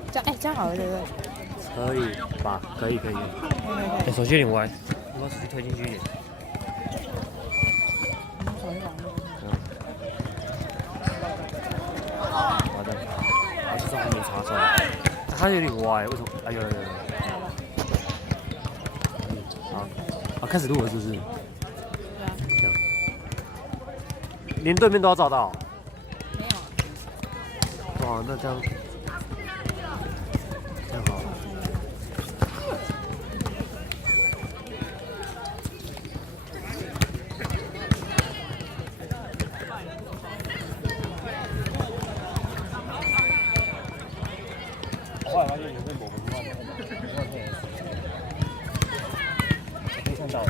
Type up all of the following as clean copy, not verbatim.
这样好了，对不对？可以吧？可以。哎，手机有点歪，你把手机推进去一点。好的，我这还没查出来，它有点歪，为什么？哎有。好，开始录了是不是？对啊。连对面都要找到。没有。哇，那这样好。后来发现有被某个乱的，可以看到，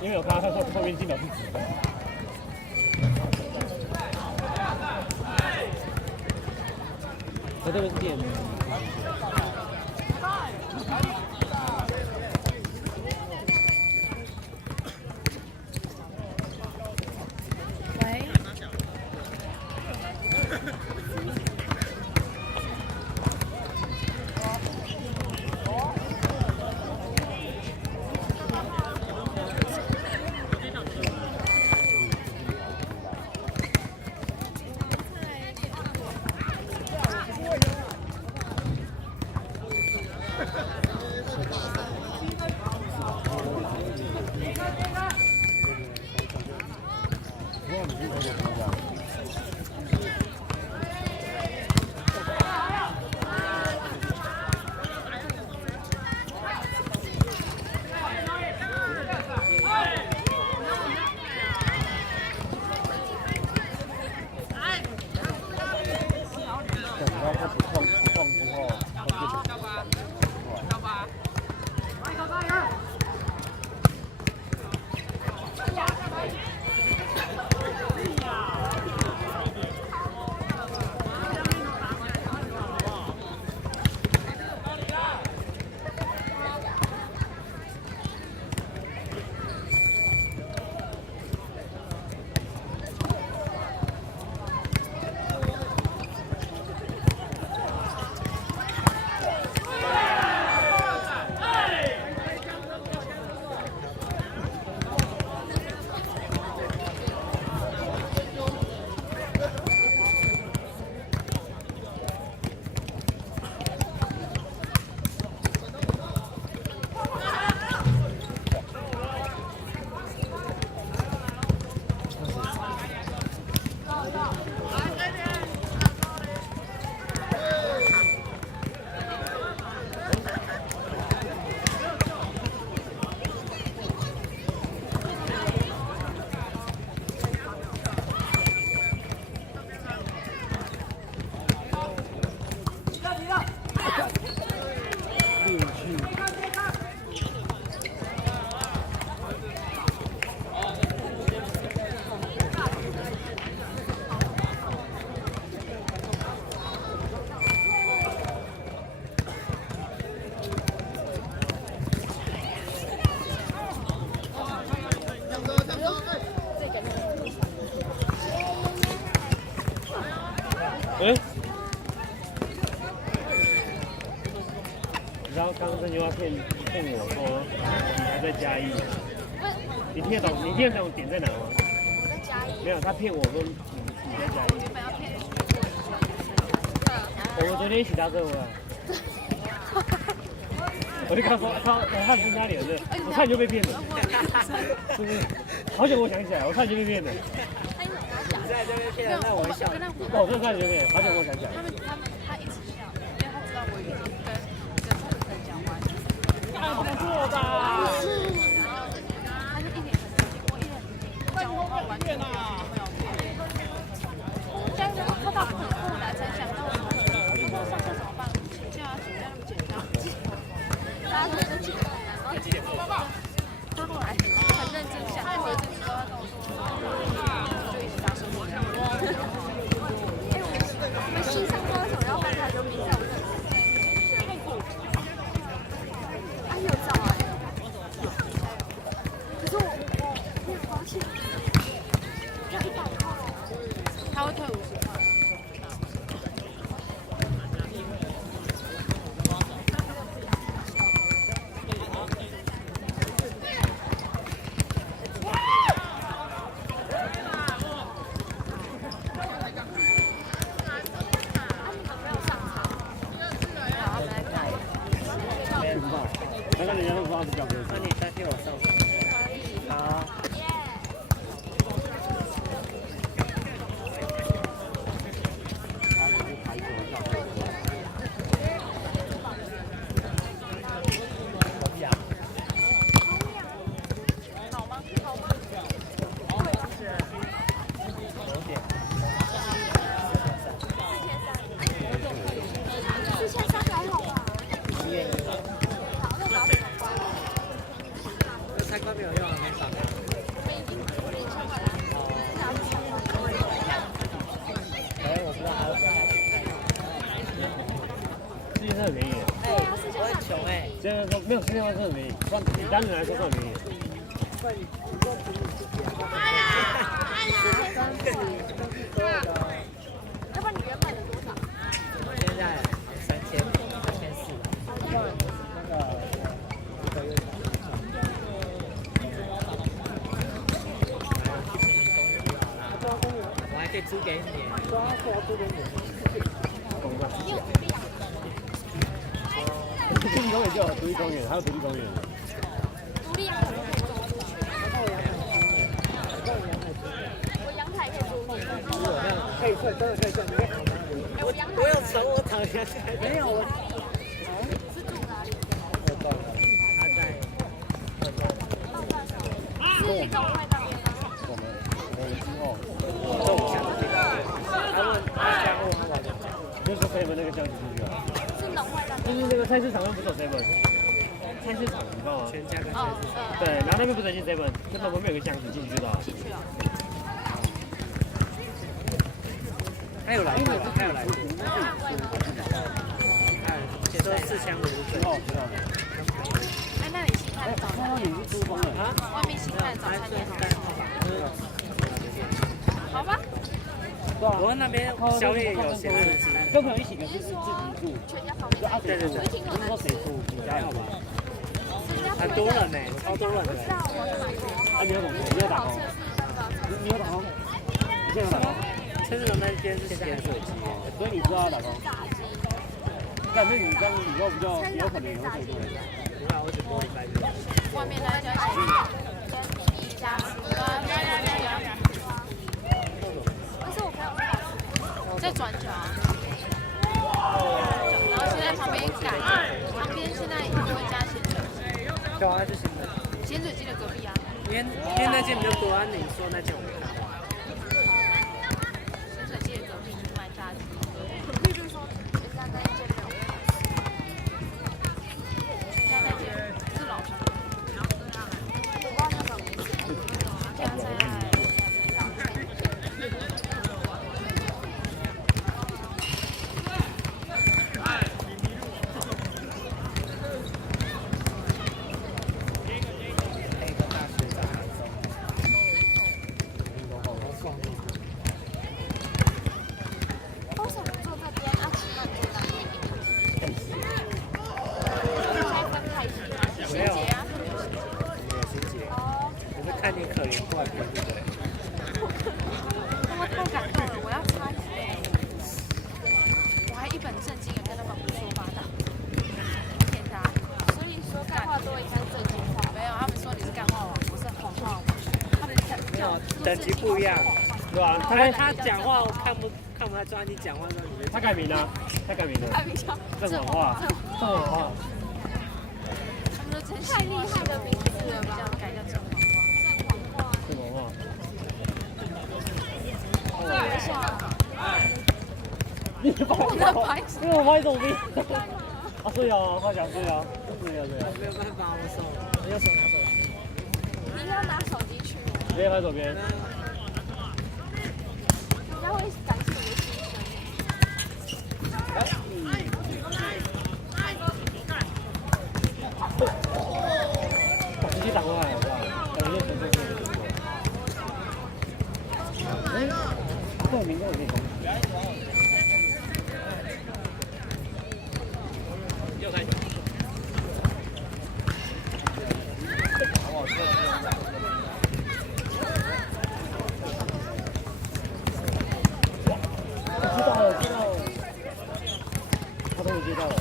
因为我看到他后面进秒是直的。他这边是电。喂。哎，你知道刚刚这句话骗我说你还在嘉义，你听得懂点在哪吗？我在嘉义。没有，他骗我说你在嘉义。原本要骗你。我们昨天一起搭车回来。我就跟他说，他你是哪里人的？我差点就被骗了。是不是？好久我想起来，我差点就被骗了。在这边骗人，那我会笑。我真的差点就被骗，好久我想起来。他一直笑，因为他知道我已经跟陈晨讲完。不错吧？然后他就一脸很生气，我一脸讲我话完全没有骗。这样他到很后来才想到说，那上课怎么办？这样暑假那么简单，大家都是简单，然后他后来很认真想，回去之后他跟我说，就一直打生活。哎，我们系上课什么？后就交给我。那你代替我上场。好。菜瓜没有用啊，没少拿。哎，我知道还有。世界上很便宜。我很穷哎。现在说没有，世界上是很便宜，算以单人来说算很便宜。要不然你原本的多少？现在3000，3400。我还可以租给你。独立公园就有独立公园，还有独立公园。独立还有我阳台可以租。可以睡，真的可以睡。我有床，我躺阳台。没有我。是住哪里？我懂了，他在。是中外那边吗？我们之后，中午下的地方。他加我们就说 seven 那个巷子出去啊。是农外那边。就是那个菜市场那不是有 seven， 菜市场你知道吗？全家跟哦，对，然后那边不是进 seven， 那旁边有个巷子进去就到了。进去了。还有来过，还有来过。说4箱的是最好吃的。哎，那你新开的早餐店？啊？外面新开的早餐店。好吧。我那边宵夜有咸酥鸡，跟朋友一起，可是自己住。全家旁边。对对对，不是说谁住？你家有吧？很多人呢，超多人的。知道我是买过。啊，你有懂？你有打工？你有打工？你现在打工？趁着那间是咸水鸡，所以你知道要打工？但是你这样以后比较有可能也会做对。不会，我只播礼拜日。外面那家咸跟一家，但是我朋友在转角，然后现在旁边改，旁边现在有一家咸水鸡，对啊，就咸水。咸水鸡的隔壁啊。因为那间比较多，你说那间我没看过。咸水鸡的隔壁卖炸鸡，比如说人家那一间没有，人家那间是老师，我不知道那种名字，现在在。看你可怜怪别人的。我太感动了，我要擦眼泪。我还一本正经的跟他们胡说八道，骗他。所以说干话多应该是正经话。没有，他们说你是干话王，我是谎话王。他们叫等级不一样，对吧？他讲话我看不太出来，你讲话的时候你他改名了，他改名了。太名叫正谎话，正谎话。他们说真太厉害的名字了吧？改叫正谎话。正谎话。等一下。你把我的牌子。因为我拍手机。啊，对啊，他讲对啊，对啊对啊。没有办法，我手，我用手拿手机。你要拿手机去。直接拍左边。人家会感谢你的牺牲。直接打过来，好不好？等一下，这名字我可以讲。又开始。知道了，他终于知道了。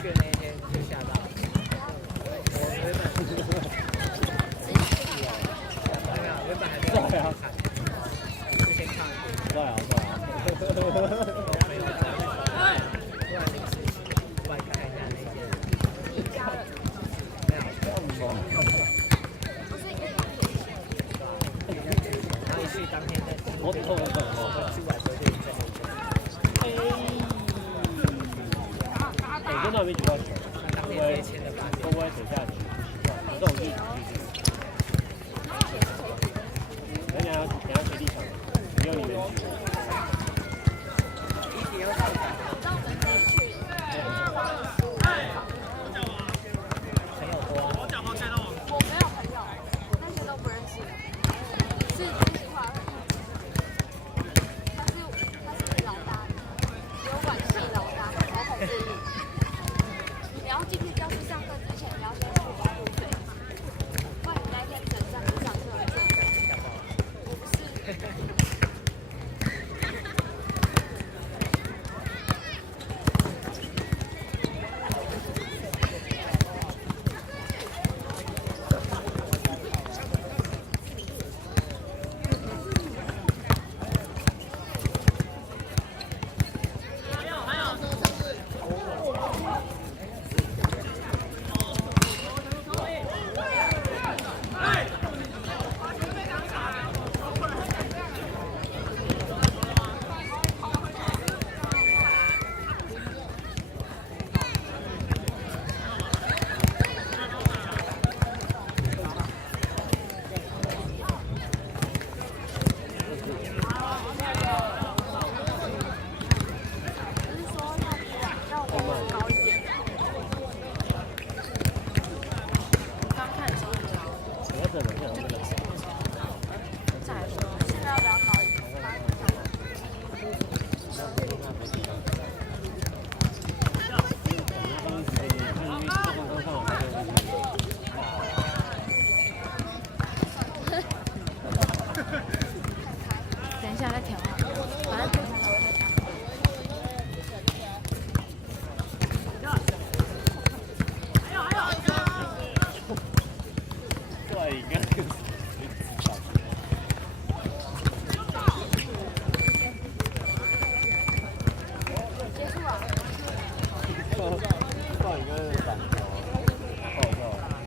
去那天就吓到，我原本还没有看，就先看。对啊。没有看，突然临时起，外看一下那件。没有。然后一去当天在我出来的时候就在那边。真的还没举到球，当天被签的8点。会不会等下去？这种日子。等下学弟场，没有你们举。朋友多。我没有朋友，那些都不认识。是自己画的。他是老大，有管系老大，才很自律。你要进去教室上课之前，你要先去保护费，不然你那天整上就上课了。我不是。等一下再调。